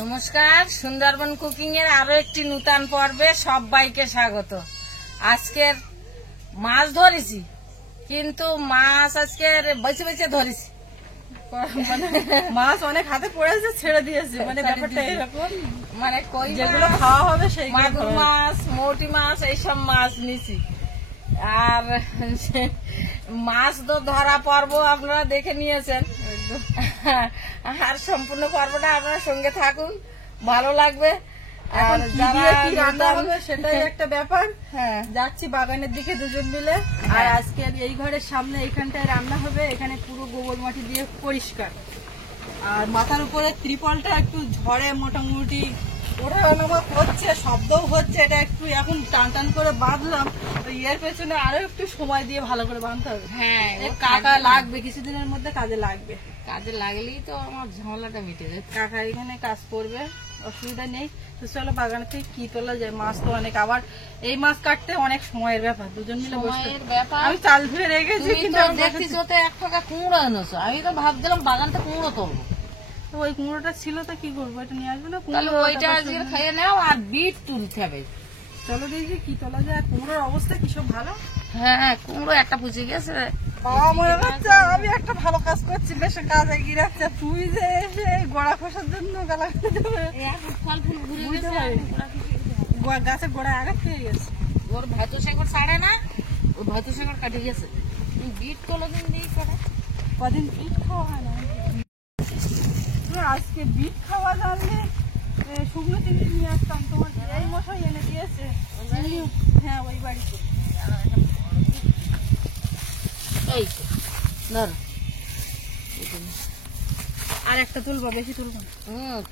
নমস্কার, সুন্দরবন কুকিং এর আরো একটি নূতন পর্বে সবাইকে স্বাগত। আজকের মাছ ধরেছি, কিন্তু মাছ আজকের বেছে বেছে ধরেছি। মাছ অনেক হাতে পড়েছে, ছেড়ে দিয়েছে। মানে ব্যাপারটা এরকম, মানে কই যেগুলো খাওয়া হবে সেই মাগুর মাছ, মৌটি মাছ, এইসব মাছ নিছি। আর মাছ তো ধরা পর্ব আপনারা দেখে নিয়েছেন, আর সম্পূর্ণ পর্বটা আপনারা সঙ্গে থাকুন, ভালো লাগবে। আর যারা রান্না হবে সেটাই একটা ব্যাপার। যাচ্ছি বাগানের দিকে দুজন মিলে। আর আজকে এই ঘরের সামনে এইখানটায় রান্না হবে, এখানে পুরো গোবর মাটি দিয়ে পরিষ্কার। আর মাথার উপরে ত্রিপলটা একটু ঝড়ে মোটামুটি ওঠানামা করছে, শব্দও হচ্ছে। এটা একটু এখন টান টান করে বাঁধলাম, এর পেছনে আরো একটু সময় দিয়ে ভালো করে বাঁধতে হবে। হ্যাঁ, কাকা লাগবে, কিছুদিনের মধ্যে কাজে লাগবে। কাজে লাগলেই তো আমার ঝামেলাটা মিটে যায়। কাকা এখানে কাজ করবে, অসুবিধা নেই। তো চলো বাগান থেকে কি তোলা যায়। মাছ তো অনেক, আবার এই মাছ কাটতে অনেক সময়ের ব্যাপার। দুজন মিলে আমি চাল ধুয়ে রেখেছি, কিন্তু দেখছি তো এক ফাঁকা কুমড়ো এনেছো। আমি তো ভাবছিলাম বাগানটা কুমড়ো তুলবো। তো ওই কুমড়োটা ছিল, তো কি করবো, এটা নিয়ে আসবে না? তাহলে ওইটা আজকে খাইয়ে নাও, আর বিট তুলতে হবে। চলো দেখি কি তোলা যায়। কুমড়োর অবস্থা কি সব ভালো? হ্যাঁ, কুমড়ো একটা পুচে গেছে। মনে হচ্ছে আমি একটা ভালো কাজ করছি, বেশ কাজ এগিয়ে রাখছে। তুই যে এসে গোড়া খসার জন্য গালা ফল ফুল ঘুরে গেছে, গাছের গোড়ায় আঘাত খেয়ে গেছে। ওর ভাইতো শেখর ছাড়ে না, ওর ভাইতো শেখর কাটে গেছে। বিট তোলো দিন দিই কটা, কদিন বিট খাওয়া হয় না। আজকে বিট খাওয়া জানলে শুকনো চিংড়ি নিয়ে আসতাম, তোমার এই মশাই এনে দিয়েছে। হ্যাঁ, ওই বাড়িতে। এই ধরো, আর একটা তুলবো, বেশি তুলবো।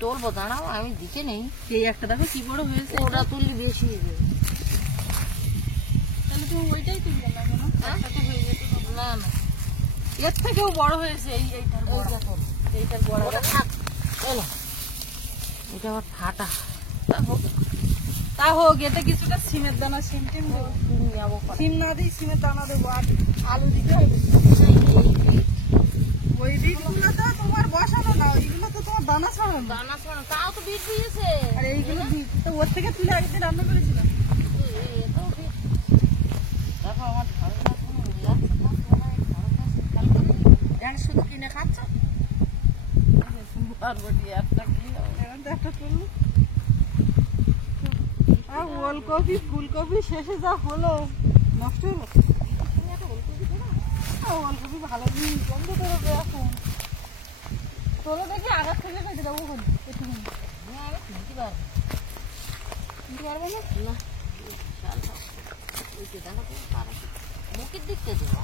তুলবো, দাঁড়াও আমি দিকে নেই। এই একটা দেখো কি বড় হয়েছে, ওটা তুললি বেশি হয়ে যাবে। তাহলে তুমি ওইটাই তুলবে না? না না, এর থেকেও বড় হয়েছে। এইটার বড় থাক। চলো, এটা আবার ফাটা। তা হোক, এতে কিছুটা সিমের দানা, সিম টিম নেবো। সিম না দিই, সিমের দানা দেবো। আর আলু দিতে হবে। ওই বীজগুলো তো তোমার বসানো না, ওইগুলো তো তোমার দানা ছড়ানো। দানা ছড়ানো, তাও তো বীজ দিয়েছে। আর এইগুলো বীজ তো ওর থেকে তুলে একদিন রান্না করেছিলাম। দেখো আমার শুধু কিনে খাচ্ছ। ওলকপি ফুলকপি শেষে যা হলো, নষ্ট হলো। ওলকপি ভালো বন্ধ করবে এখন। তোলো দেখি আঘাত থেকে কেটে দেবো। কিনতে পারবো না, মুখের দিকটা দেবো।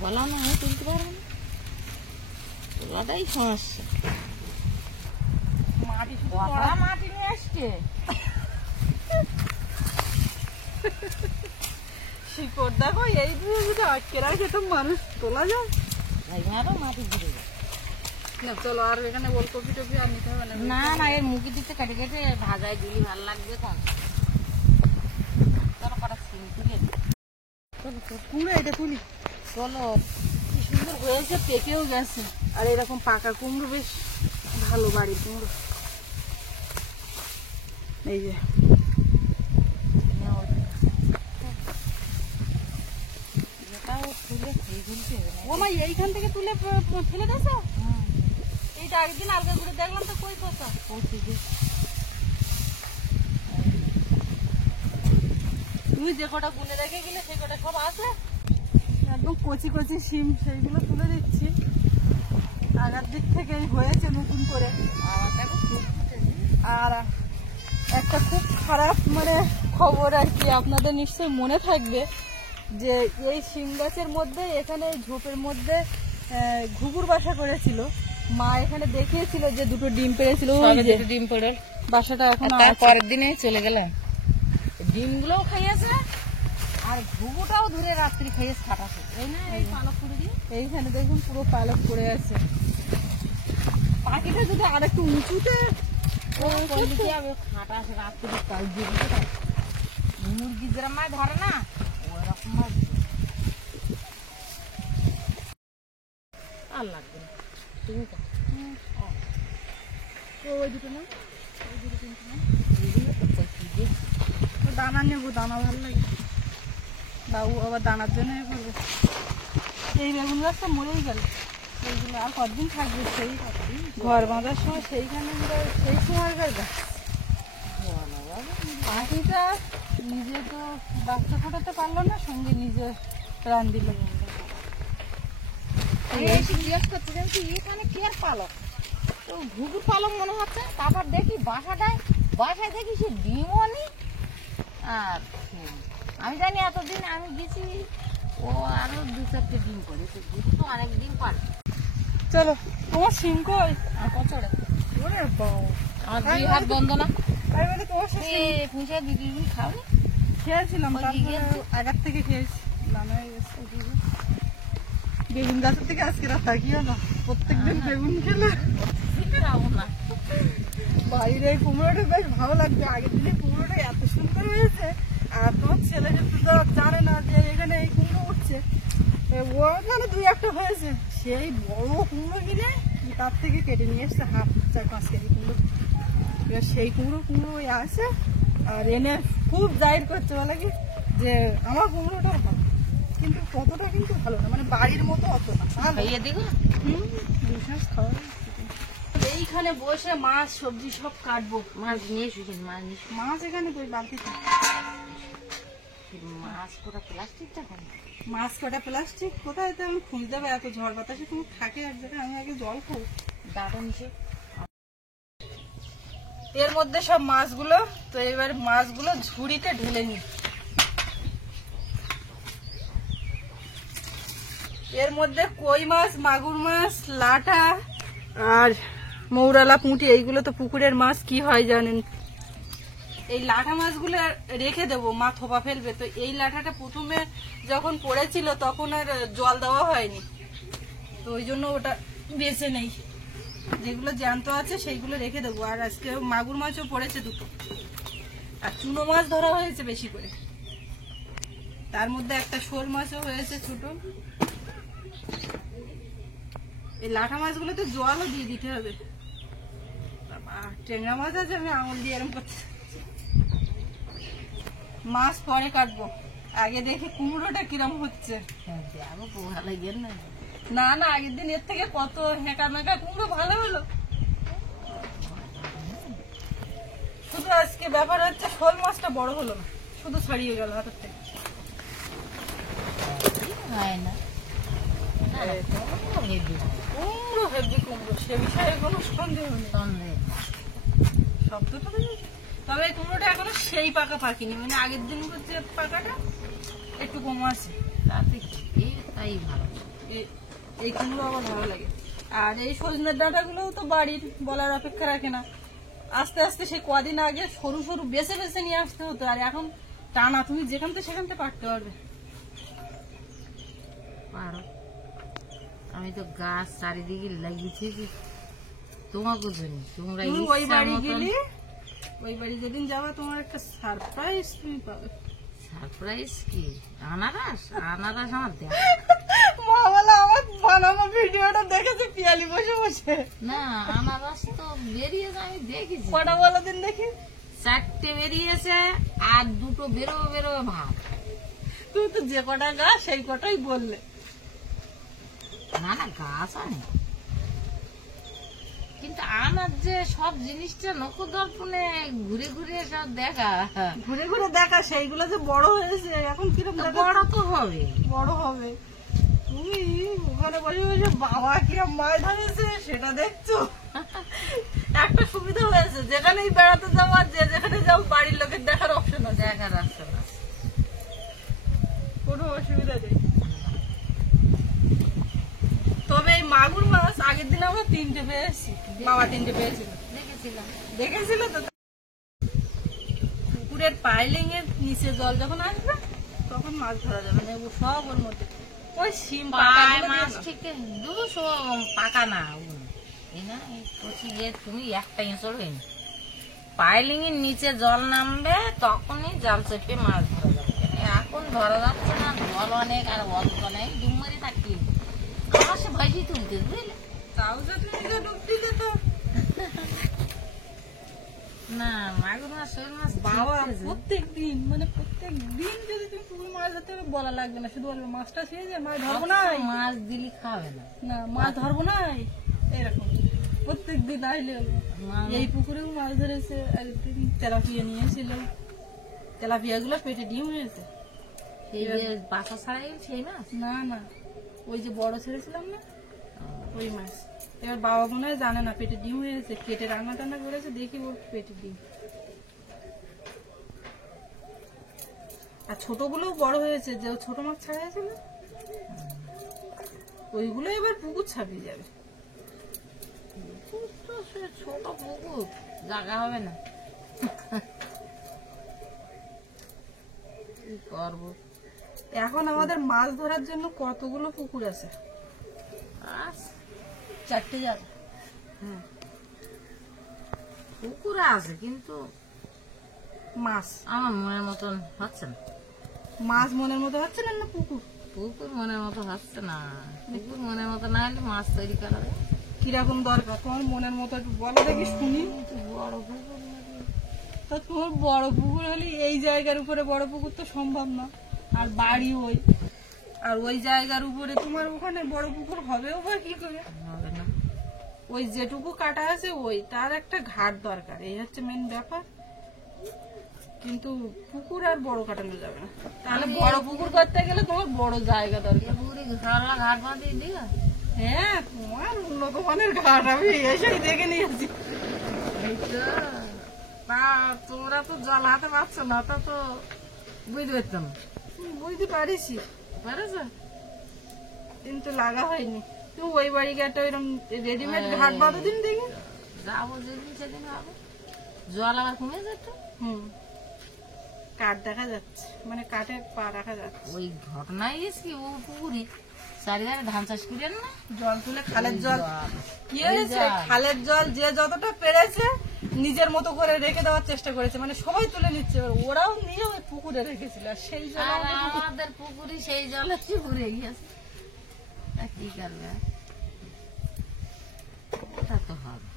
বলা না, আমি তুলতে পারবো না, তোলাটাই সমস্যা। মাটি নিয়ে আসছে, শিকড় দেখো। এই দিয়ে যদি আটকে রাখে তো মানুষ তোলা যায়। মাটি ঘুরে যায়। চলো, আর এখানে ওলকপি টপি আর নিতে হবে না। না, এর মুখের দিকটা কেটে কেটে ভাজায় দিলি ভালো লাগবে। কম চলো, কটা সিম তুলে কুমড়ো এটা তুলি। চলো, কি সুন্দর হয়েছে, পেকেও গেছে। আর এরকম পাকা কুমড়ো বেশ ভালো, বাড়ির কুমড়ো। এই যে এইখান থেকে তুলে ফেলে দিয়েছ। এইটা একদিন আলগা ঘুরে দেখলাম, তো কই কথা তুমি যে কটা গুনে রেখে গেলে সেই কটা সব আছে। একদম কচি কচি শিম, সেইগুলো তুলে দিচ্ছি। আগার দিক থেকে হয়েছে নতুন করে। আর একটা খুব খারাপ মানে খবর আর কি, আপনাদের নিশ্চয়ই মনে থাকবে যে এই শিম গাছের মধ্যে, এখানে ঝোপের মধ্যে ঘুঘুর বাসা করেছিল। মা এখানে দেখিয়েছিল যে দুটো ডিম পেড়েছিল। ডিম পেড়ে বাসাটা এখন পরের দিনে চলে গেলাম। ডিমগুলোও খাইয়েছে, আর ঘুঘুটাও ধরে রাত্রি খাইয়েছে ফাটাছে। এই না, এই পালক করে দিয়ে এইখানে দেখুন পুরো পালক পড়ে আছে। পাখিটা যদি আর একটু উঁচুতে আমি খাটা রাত্রি কাল দিয়ে দিতে মুরগি যেরকম মাছ ধরে না ওরকম মাছ আর লাগবে না। তুমি ওই দুটো না, ওই দুটো তিনটে না, দানা নেবো, দানা ভালো লাগে। বাবু আবার দানার জন্য করবে। এই বেগুন গাছটা মরেই গেল, এইগুলো আর কতদিন থাকবে? সেই ঘর বাঁধার সময় সেইখানে সেই সময়কার গাছ। পাখিটা নিজে তো বাচ্চা ফোটাতে পারলো না, সঙ্গে নিজে প্রাণ দিল। জিজ্ঞেস করতে জানছি এখানে কি আর পালক, তো ঘুঘুর পালক মনে হচ্ছে। তারপর দেখি বাসাটায় দেখি সে ডিমও নেই। আর আমি জানি এতদিন আমি গেছি ও আরো 2-4টে ডিম করেছে, ঘুঘু তো অনেক ডিম পারে। চলো, তোমার সিম কই? আর কচড়ে ওরে বাবা, আমার 2 হাত বন্ধ না। আমি বলি তোমার পুঁচা দিদি খাওনি? খেয়েছিলাম, তারপরে আগের থেকে খেয়েছি, দানা হয়ে গেছে। বেগুন গাছের থেকে আজকে রাত তাকিয়ে না, প্রত্যেকদিন বেগুন খেলে খাবো না। বাইরে কুমড়োটা বেশ ভালো লাগবে। আগের দিনে কুমড়োটা এত সুন্দর হয়েছে, আর তোমার ছেলে যেহেতু তো জানে না যে এখানে এই কুমড়ো উঠছে, ও মানে 2-1টা হয়েছে। সেই বড় কুমড়ো কিনে তার থেকে কেটে নিয়ে এসছে 4-5 কেজি কুমড়ো। এবার সেই কুমড়ো আসে আর এনে খুব জাহির করছে, বলে কি যে আমার কুমড়োটা ভালো, কিন্তু কতটা কিন্তু ভালো না, মানে বাড়ির মতো অত না। খাইয়ে দিগো। বিশ্বাস খাওয়া। এইখানে বসে মাছ সবজি সব কাটবো। মাছ নিয়ে এসেছেন? মাছ নিয়ে মাছ এখানে কই বালতিতে? মাছ পুরো প্লাস্টিকটা খাই। মাছ কটা প্লাস্টিক কোথায়? তো আমি খুঁজতে হবে, এত ঝড় বাতাসে তুমি থাকে এক জায়গায়, আমি আগে জল খাবো। দাঁড়া নিচে এর মধ্যে সব মাছগুলো, তো এবার মাছগুলো ঝুড়িতে ঢেলে নি। এর মধ্যে কই মাছ, মাগুর মাছ, লাটা আর মৌরালা, পুঁটি, এইগুলো তো পুকুরের মাছ, কি হয় জানেন। এই লাটা মাছগুলো রেখে দেবো, মা থোপা ফেলবে। তো এই লাটাটা প্রথমে যখন পড়েছিল তখন আর জল দেওয়া হয়নি, তো ওই জন্য ওটা বেছে নেই। যেগুলো জ্যান্ত আছে সেইগুলো রেখে দেবো। আর আজকে মাগুর মাছও পড়েছে 2টো, আর চুনো মাছ ধরা হয়েছে বেশি করে। তার মধ্যে একটা শোল মাছও হয়েছে ছোট। এই লাঠা মাছগুলোতে জলও দিয়ে দিতে হবে। ট্যাংরা মাছ আছে, আমি আঙুল দিয়ে এরকম করছি। মাছ পরে কাটবো, আগে দেখি কুমড়োটা কিরম হচ্ছে। না না, আগের দিন এর থেকে কত হেঁকা মেকা কুমড়ো ভালো হলো। শুধু আজকে ব্যাপার হচ্ছে শোল মাছটা বড় হলো না, শুধু ছাড়িয়ে গেল হাতের থেকে। কুমড়ো হেভি কুমড়ো, সে বিষয়ে কোনো সন্দেহ নেই। শব্দটা তবে এই কুমড়োটা এখনো সেই পাকা পাকিনি, মানে আগের দিন করছে পাকাটা একটু কম আছে, তাতে তাই ভালো। এই কুমড়ো আমার ভালো লাগে। আর এই সজনের ডাঁটাগুলোও তো বাড়ির, বলার অপেক্ষা রাখে না। আস্তে আস্তে সে কদিন আগে সরু সরু বেছে বেছে নিয়ে আসতে হতো, আর এখন টানা, তুমি যেখান থেকে সেখান থেকে পারতে পারবে। পারো, আমি তো গাছ চারিদিকে লাগিয়েছি তোমাকে জন্য। তোমরা ওই বাড়ি গেলে, ওই বাড়ি যেদিন যাবা তোমার একটা সারপ্রাইজ তুমি পাবে। সারপ্রাইজ কি? আনারস? আনারস আমার দেখ। মা বলে আমার বানানো ভিডিওটা দেখেছে পিয়ালি বসে বসে। না, আনারস তো বেরিয়েছে, আমি দেখেছি। কটা বলো দিন দেখি? 4টে বেরিয়েছে, আর 2টো বেরোবে ভাব। তুই তো যে কটা গাছ সেই কটাই বললে। না না, গাছ আনে, কিন্তু আমার যে সব জিনিসটা নখর দর্পণে ঘুরে ঘুরে সব দেখা, ঘুরে ঘুরে দেখা, সেইগুলো যে বড় হয়েছে এখন কিরকম বড় তো হবে, বড় হবে। তুমি ওখানে বসে বসে বাবা কিরম মাছ ধরেছে সেটা দেখছো। একটা সুবিধা হয়েছে, যেখানেই বেড়াতে যাওয়া, যে যেখানে যাও বাড়ির লোকের দেখার অপশন আছে। দেখার অপশন আছে, কোনো অসুবিধা নেই। তবে এই মাগুর মাছ আগের দিন আমরা 3টে পেয়েছি, বাবা 3টে পেয়েছিল, দেখেছিল তো। পুকুরের পাইলিং এর নিচে জল যখন আসবে তখন মাছ ধরা যাবে না, সব ওর মধ্যে। ওই শিম মাছ ঠিক পাকা না, তুমি একটা এঁচড় হয়নি। পাইলিং এর নিচে জল নামবে তখনই জাল চেপে মাছ ধরা যাবে। এখন ধরা যাচ্ছে না, জল অনেক আর অল্প নেই, ডুবমারি থাকতে আমার সে ভয়সি তুলতে বুঝলে। তাও যদি নিজে ডুব দিলে তো না মাগুর মাছ শোল মাছ বাবা প্রত্যেক দিন যদি তুমি পুকুর মাছ ধরতে হবে বলা লাগবে না, শুধু বলবে মাছটা ছেড়ে যায়, মাছ ধরবো না, মাছ দিলি খাবে না, না মাছ ধরবো না, এরকম প্রত্যেক দিন আইলে এই পুকুরেও মাছ ধরেছে। একদিন তেলাপিয়া নিয়েছিল, তেলাপিয়া গুলো পেটে ডিম হয়েছে। সেই যে বাসা ছাড়াই সেই মাছ না না, ওই যে বড় ছেড়েছিলাম না ওই মাছ। এবার বাবা মনে হয় জানে না পেটে ডিম হয়েছে, কেটে রান্না টান্না করেছে, দেখি ওর পেটে ডিম। আর ছোটগুলোও বড় হয়েছে, যে ছোট মাছ ছাড়া হয়েছিল ওইগুলো এবার পুকুর ছাপিয়ে যাবে। ছোট পুকুর জায়গা হবে না, কি করবো। এখন আমাদের মাছ ধরার জন্য কতগুলো পুকুর আছে, 4টে জায়গা। পুকুর আছে কিন্তু মাছ আমার মনের মতন হচ্ছে না। মাছ মনের মতো হচ্ছে না, না পুকুর পুকুর মনের মতো হচ্ছে না, পুকুর মনের মতো না হলে মাছ তৈরি করা যায়। কিরকম দরকার তোমার মনের মতো একটু বলো দেখি শুনি। বড় পুকুর তা তোমার বড় পুকুর হলে এই জায়গার উপরে বড় পুকুর তো সম্ভব না, আর বাড়ি ওই, আর ওই জায়গার উপরে তোমার ওখানে বড় পুকুর হবেও বা কি করে হবে না। ওই যেটুকু কাটা আছে ওই তার একটা ঘাট দরকার, এই হচ্ছে মেন ব্যাপার। কিন্তু পুকুর আর বড় কাটানো যাবে না, তাহলে বড় পুকুর করতে গেলে তোমার বড় জায়গা দরকার। পুকুরে ঘাড়লা ঘাট বাঁধিয়ে দিও। হ্যাঁ তোমার উন্নত মানের ঘাট আমি এসেই দেখে নিয়েছি। এই তো তা তোমরা তো জল হাতে পাচ্ছ না, তা তো বুঝতে পারতাম। বুঝতে পারিছি, পারেছ কিন্তু লাগা হয়নি। তুই ওই বাড়ি গেটা ওইরকম রেডিমেড ঘাট বাঁধো দিন দেখি। যাবো যেদিন সেদিন হবে, জল আবার কমে যেত। কাঠ দেখা যাচ্ছে, মানে কাঠে পা রাখা যাচ্ছে। ওই ঘটনায় গেছি ও পুকুরে চারিধারে ধান চাষ করেন না, জল তুলে খালের জল কি হয়েছে, খালের জল যে যতটা পেরেছে নিজের মতো করে রেখে দেওয়ার চেষ্টা করেছে, মানে সবাই তুলে নিচ্ছে, ওরাও নিয়ে ওই পুকুরে রেখেছিল, আর সেই জল আর আমাদের পুকুরে সেই জলে কি ভরে গিয়েছে, তা কি করবে, তা তো হবে।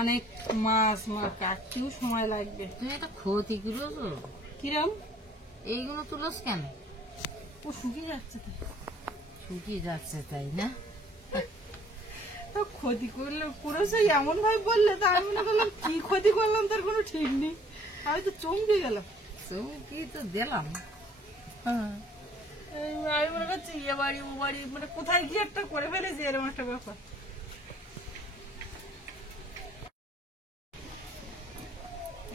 অনেক মাছ কাটতেও সময় লাগবে। তুমি একটা ক্ষতি করেছো, কিরম এইগুলো তুলোস কেন? ও শুকিয়ে যাচ্ছে তো, শুকিয়ে যাচ্ছে তাই না? তো ক্ষতি করলে করেছে এমন ভাবে বললে, তা আমি মনে করলাম কি ক্ষতি করলাম তার কোনো ঠিক নেই, আমি তো চমকে গেলাম। চমকি তো দিলাম, আমি মনে করছি এ বাড়ি ও বাড়ি, মানে কোথায় গিয়ে একটা করে ফেলেছি এরকম একটা ব্যাপার।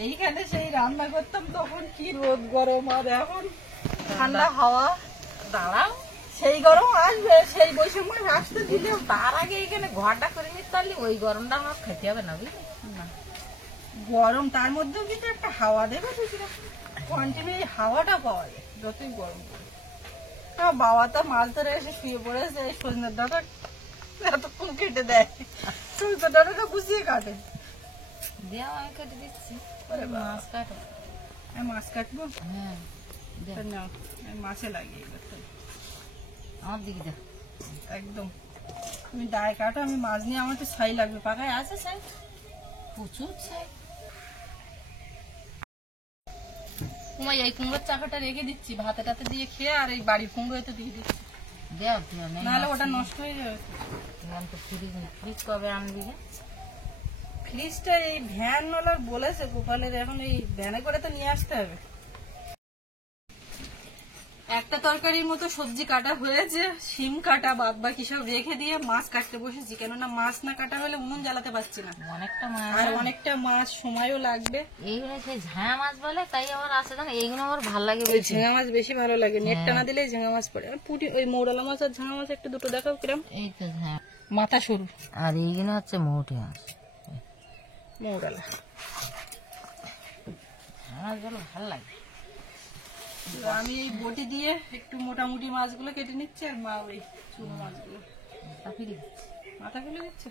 এইখানে সেই রান্না করতাম তখন কি রোদ গরম, আর এখন ঠান্ডা হাওয়া। দাঁড়াও সেই গরম আসবে, সেই বৈশাখ মাস আসতে দিলে তার আগে এখানে ঘরটা করে নিতে পারলে ওই গরমটা আমার খেতে হবে না, বুঝলি? না গরম, তার মধ্যেও কিন্তু একটা হাওয়া দেবে, কন্টিনিউ হাওয়াটা পাওয়া যায় যতই গরম। আমার বাবা তো মাছ ধরে এসে শুয়ে পড়েছে, এই সজনের ডাটা এতক্ষণ কেটে দেয়, সজনের ডাটাটা বুঝিয়ে কাটে। দেওয়া আমি কেটে দিচ্ছি, মাছ কাটো। আমি মাছ কাটবো, হ্যাঁ তা নাও, আমি মাছে লাগিয়ে করতে আমার দিকে দেখ, একদম। তুমি ডায় কাটো, আমি মাছ নিয়ে, আমার তো ছাই লাগবে। পাকায় আছে ছাই, প্রচুর ছাই। তোমার এই কুমড়োর চাকাটা রেখে দিচ্ছি, ভাতে টাতে দিয়ে খেয়ে, আর এই বাড়ি কুমড়ো তো দিয়ে দিচ্ছি, দেও দেও, নাহলে ওটা নষ্ট হয়ে যাবে। তো ফ্রিজ কবে আনবি? ফ্রিজটা এই ভ্যানওয়ালার বলেছে গোপালের, এখন এই ভ্যানে করে তো নিয়ে আসতে হবে। একটা তরকারির মতো সবজি কাটা হয়েছে, শিম কাটা, বাদ বাকি সব রেখে দিয়ে মাছ কাটতে বসেছি, কেননা মাছ না কাটা হলে উনুন জ্বালাতে পারছি না, অনেকটা মাছ, আর অনেকটা মাছ সময়ও লাগবে। এইগুলো সেই ঝাঁয়া মাছ বলে, তাই আমার আছে জানো, এইগুলো আমার ভালো লাগে ওই ঝিঙা মাছ বেশি ভালো লাগে, নেটটা না দিলে ঝিঙা মাছ পড়ে। আর পুঁটি, ওই মৌরালা মাছ আর ঝাঙা মাছ একটা দুটো দেখাও কিরম, এই তো ঝাঁয়া, মাথা সরু, আর এইগুলো হচ্ছে মৌটি মাছ, মৌরালা মাছগুলো ভালো লাগে। আমি এই বটি দিয়ে একটু মোটামুটি মাছগুলো কেটে নিচ্ছি, আর মা ওই ছোট মাছগুলো মাথা ফেলে দিচ্ছে।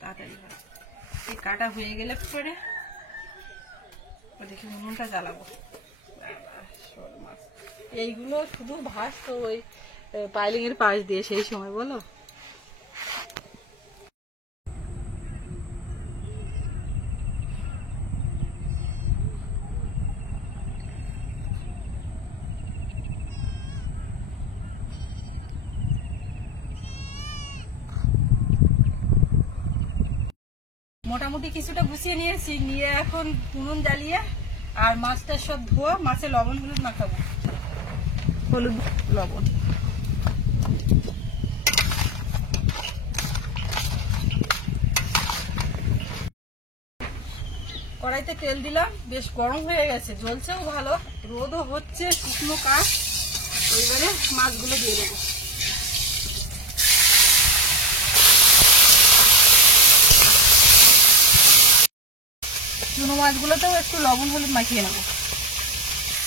তাড়াতাড়ি এই কাটা হয়ে গেলে পরে ওদিকে উনুনটা জ্বালাবো। শোল মাছ এইগুলো শুধু ভাসতো ওই পাইলিং এর পাশ দিয়ে সেই সময়, বলো। মোটামুটি কিছুটা গুছিয়ে নিয়েছি, নিয়ে এখন উনুন জ্বালিয়ে আর মাছটা সব ধোয়া, মাছে লবণ হলুদ মাখাবো। হলুদ লবণ কড়াইতে তেল দিলাম, বেশ গরম হয়ে গেছে, জ্বলছেও ভালো, রোদও হচ্ছে, শুকনো কাঠ। এবারে মাছগুলো দিয়ে দেবো। চুনো মাছগুলোতেও একটু লবণ হলুদ মাখিয়ে নেবো।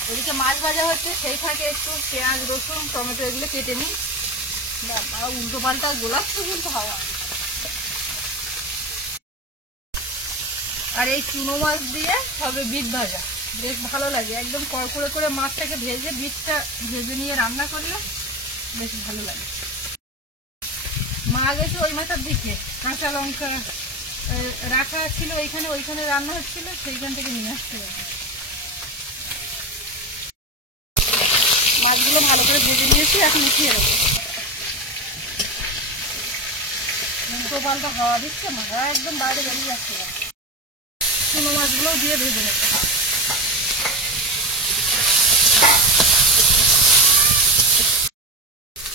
ওদিকে মাছ ভাজা হচ্ছে, সেই ফাঁকে একটু পেঁয়াজ রসুন টমেটো এগুলো কেটে নিই। উল্টো পাল্টা গোলাচ্ছে কিন্তু হাওয়া। আর এই চুনো মাছ দিয়ে হবে বিট ভাজা, বেশ ভালো লাগে, একদম কড়কড়ে করে মাছটাকে ভেজে বিটটা ভেজে নিয়ে রান্না করলে বেশ ভালো লাগে। মা গেছে ওই মাথার দিকে, কাঁচা লঙ্কা রাখা ছিল এইখানে, ওইখানে রান্না হচ্ছিল, সেইখান থেকে নিয়ে আসতে হবে। মাছগুলো ভালো করে ভেজে নিয়েছি, এখন উঠিয়ে দেবো। উল্টো পাল্টা হাওয়া দিচ্ছে, মাথা একদম বাইরে বেরিয়ে যাচ্ছে। চুনো মাছগুলো দিয়ে ভেজে নেব।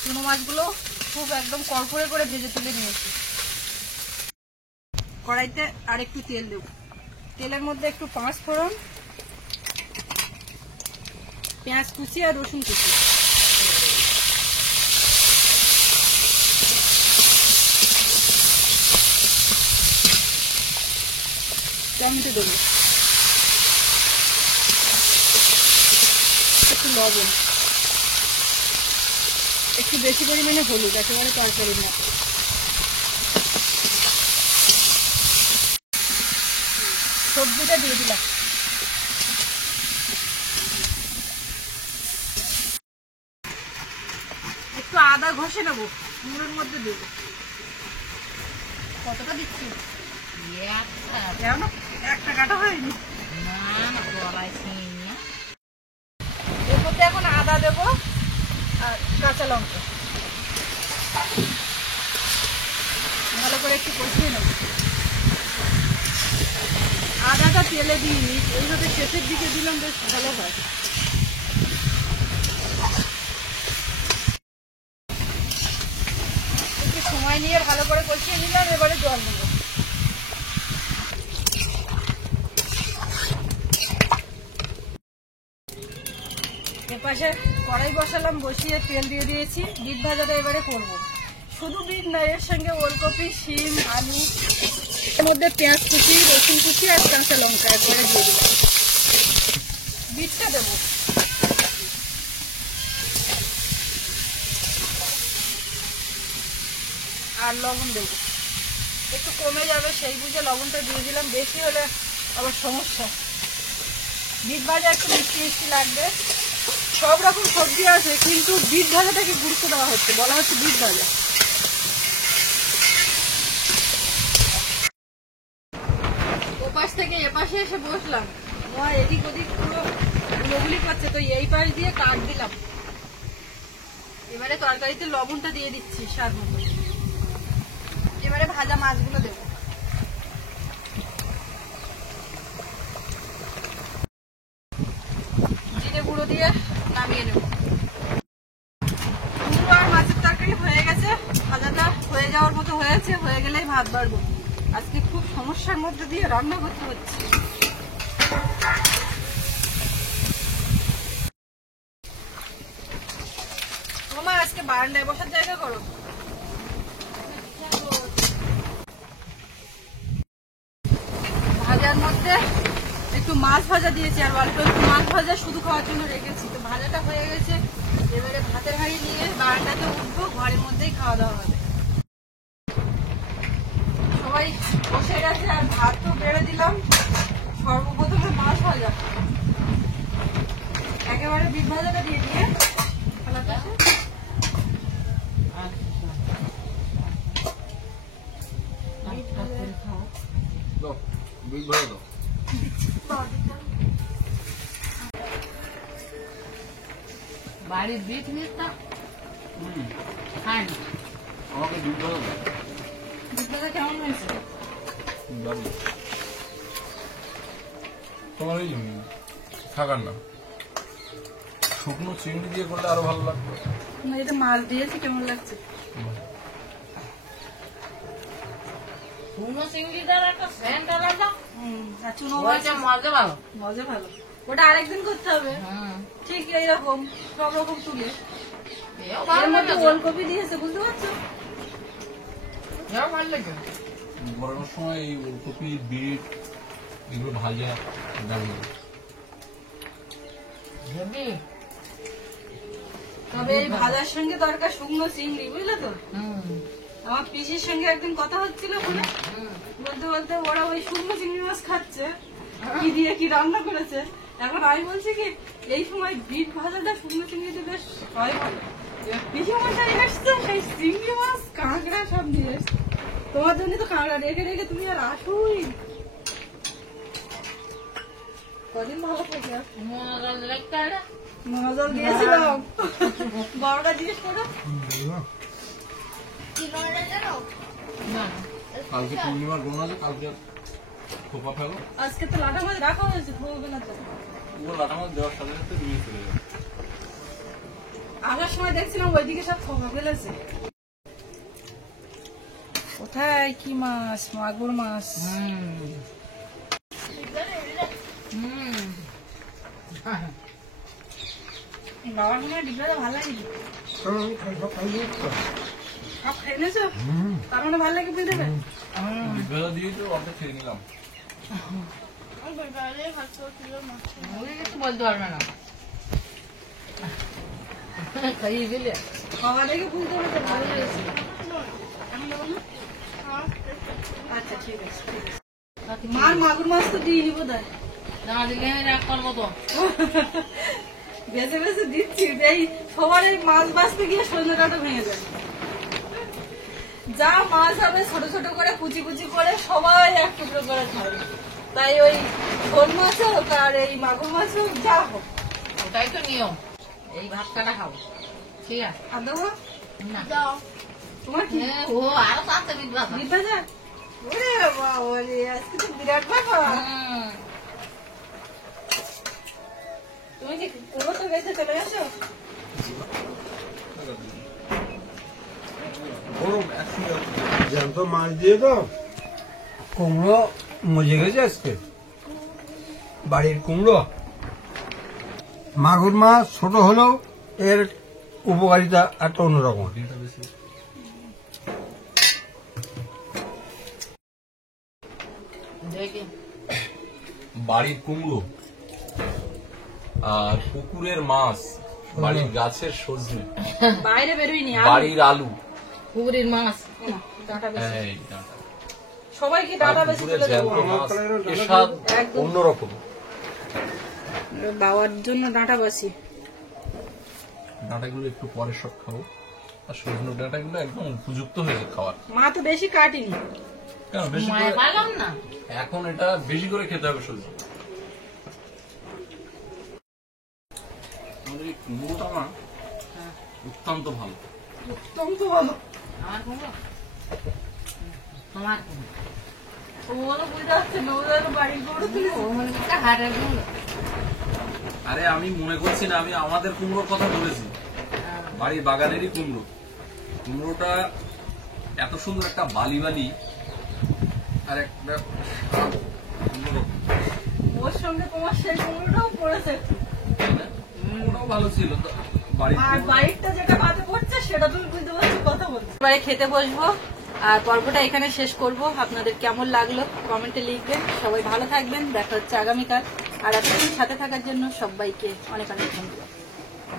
চুনো মাছগুলো খুব একদম কড়কড়ে করে ভেজে তুলে নিয়েছি। কড়াইতে আর একটু তেল দেব, তেলের মধ্যে একটু পাঁচ ফোড়ন, পেঁয়াজ কুচি আর রসুন কুচি, টমেটো দেবো, একটু লবণ, একটু বেশি পরিমাণে হলুদ, একেবারে তরকারির মতো। সবজিটা দিয়ে দিলাম। একটু আদা ঘষে নেবো, মুড়ের মধ্যে দেবো। কতটা দিচ্ছি? একটা কাটা হয়নি। এর মধ্যে এখন আদা দেবো আর কাঁচা লঙ্কা, ভালো করে একটু কষিয়ে নেব। আদাটা তেলে দিইনি, এইভাবে শেষের দিকে দিলাম, বেশ ভালো হয়। একটু সময় নিয়ে ভালো করে কষিয়ে নিলাম, এবারে জল দেবো। এপাশে কড়াই বসালাম, বসিয়ে তেল দিয়ে দিয়েছি। বিট ভাজাটা এবারে করবো, শুধু বিট না, এর সঙ্গে ওলকপি, শিম, আলু, এর মধ্যে পেঁয়াজ কুচি, রসুন কুচি আর কাঁচা লঙ্কা একবারে দিয়ে দিলাম। বিটটা দেবো, আর লবণ দেবো। একটু কমে যাবে সেই বুঝে লবণটা দিয়ে দিলাম, বেশি হলে আবার সমস্যা। বিট ভাজা একটু মিষ্টি মিষ্টি লাগবে। সব রকম সবজি আছে, কিন্তু বিট ভাজাটাকে গুরুত্ব দেওয়া হচ্ছে, বলা হচ্ছে বিট ভাজা। ওপাশ থেকে এপাশে এসে বসলাম, এদিক ওদিক পুরো গুলোগুলি করছে, তো এই পাশ দিয়ে কাট দিলাম। এবারে তরকারিতে লবণটা দিয়ে দিচ্ছি স্বাদ মতো। এবারে ভাজা মাছগুলো দেবো। জিরে গুঁড়ো দিয়ে নামিয়ে নেব। কুমড়ো আর মাছের তরকারি হয়ে গেছে, ভাজাটা হয়ে যাওয়ার মতো হয়েছে, হয়ে গেলেই ভাত বাড়বো। আজকে খুব সমস্যার মধ্যে দিয়ে রান্না করতে হচ্ছে। তোমার আজকে বারান্দায় বসার জায়গা করো। ভাজার মধ্যে একটু মাছ ভাজা দিয়েছি, আর অল্প একটু মাছ ভাজা শুধু খাওয়ার জন্য রেখেছি। তো ভাজাটা হয়ে গেছে, এবারে ভাতের হাঁড়ি নিয়ে বারান্দাতে উঠবো, ঘরের মধ্যেই খাওয়া দাওয়া হবে। সবাই বসে গেছে, আর ভাত তো বেড়ে দিলাম। সর্বপ্রথমে মাছ ভাজা। বাড়ির বিট মিটটা খায়নি। আমাকে দুধ ভালো দুধটা কেমন হয়েছে? তোমার ওই থাকার না শুকনো চিংড়ি দিয়ে করলে আরো ভালো লাগবে। এটা মাছ দিয়েছি, কেমন লাগছে? শুকনো চিংড়িটার একটা সেন্ট আলাদা। আর চুনো ওইটা মজা ভালো। মজা ভালো। ওটা আরেকদিন করতে হবে। ঠিক এইরকম সব রকম তুলে এও এর ভালো মধ্যে লাগে। ওলকপি দিয়েছে, বুঝতে পারছো? এও ভালো লাগে। গরমের সময় এই ওলকপি বিট এগুলো ভাজা দারুণ লাগে। যদি তবে এই ভাজার সঙ্গে দরকার শুকনো চিংড়ি, বুঝলে তো? হুম আমার পিসির সঙ্গে একদিন কথা হচ্ছিল বলে বলতে বলতে ওরা ওই শুকনো চিংড়ি মাছ খাচ্ছে, কি দিয়ে কি রান্না করেছে। এখন আমি বলছি কি এই সময় বিট ভাজাটা শুকনো চিংড়িতে বেশ হয় ভালো। এবার পিসি মশাই এসছে, সেই চিংড়ি মাছ কাঁকড়া সব নিয়ে এসছে। তোমার জন্য তো কাঁকড়া রেখে রেখে তুমি আর আসোই। কদিন ভালো থাকে মজা লাগতে এটা। মজা দিয়েছিলাম, বড়টা জিজ্ঞেস করো। না কালকে পূর্ণিমার বোন আছে, কালকে খোপা ফেলো। আজকে তো লাটা মাছ রাখা হয়েছে, ধোবে না তো। ও লাটা মাছ দেওয়ার সাথে সাথে নিয়ে চলে যাবে। আসার সময় দেখছিলাম ওইদিকে সব খোপা ফেলেছে। কোথায় কি মাছ? মাগুর মাছ। বাবার মনে হয় ডিব্বাটা ভালো লাগে। সব খেয়ে নিয়েছো? তার মানে ভালো লাগে বুঝতে পারবে। বিভেদা দিয়ে তো অর্ধেক খেয়ে নিলাম। কিছু বলতে পারবে না। খাইয়ে দিলে খাওয়া দেখে বুঝতে পারবে ভালো হয়েছে। আমি নেবো না? আচ্ছা ঠিক আছে, ঠিক আছে। মার মাগুর মাছ তো দিয়ে নিবো তাই। না দিলে রাগ করবো তো। বেছে বেছে দিচ্ছি, এই সবার এই মাছ বাঁচতে গিয়ে সৈন্যটা ভেঙে যায়। যা মাছ হবে ছোট ছোট করে কুচি কুচি করে সবাই এক টুকরো করে খাবে। তাই ওই শোল মাছ হোক আর এই মাগুর মাছ হোক, যা হোক। ওটাই তো নিয়ম। এই ভাত কাটা খাবো, ঠিক আছে? আর দেবো না তোমার কি ও আরো পাঁচটা বিট ভাত। বিট ভাজা? ওরে বাবা, ওরে আজকে তো বিরাট ব্যাপার। তুমি কি পুরো তো গেছে চলে গেছো? গরম একসঙ্গে জ্যান্ত মাছ দিয়ে তো কুমড়ো মজে গেছে আজকে। বাড়ির কুমড়ো, মাগুর মাছ ছোট হলেও এর উপকারিতা একটা অন্যরকম। দেখি বাড়ির কুমড়ো আর পুকুরের মাছ, বাড়ির গাছের সজনে, বাইরে বেরোয়নি বাড়ির আলু, পুকুরের মাছ। ডাটা বেশি। এই ডাঁটা। সবাই কি আর ডাটা বেশি পুকুরের তুলে দেবো? জ্যান্ত মাছ এর স্বাদ অন্যরকম। বাবার জন্য ডাঁটা বাসি। ডাঁটাগুলো একটু পরে সব খাবো, আর সজনে ডাঁটাগুলো একদম উপযুক্ত হয়েছে খাওয়ার। মা তো বেশি কাটিনি। কেন বেশি মায় করে পাইলাম না। এখন এটা বেশি করে খেতে হবে সবজি। আমাদের এই কুমড়োটা না অত্যন্ত ভালো। তুমি তো বলো। আমার কুমড়ো তোমার কুমড়ো ওরা বুঝতে পারছে না, ওরা বাড়ির গরু তুলে হাটের কুমড়ো। আরে আমি মনে করছি না, আমি আমাদের কুমড়োর কথা বলেছি, বাড়ির বাগানেরই কুমড়ো। কুমড়োটা এত সুন্দর একটা বালি বালি আর একটা অন্যরকম, ওর সঙ্গে তোমার সেই কুমড়োটাও পড়েছে একটু। তাই না? ওটাও ভালো ছিল তো বাড়ির আর কুমড়ো। বাইকটা যেটা পাতে পড়ছে সেটা তুমি বুঝতে পারছো, কথা বলছো। এবারে খেতে বসবো আর পর্বটা এখানে শেষ করব। আপনাদের কেমন লাগলো কমেন্টে লিখবেন। সবাই ভালো থাকবেন, দেখা হচ্ছে আগামীকাল। আর এতদিন সাথে থাকার জন্য সবাইকে অনেক অনেক ধন্যবাদ।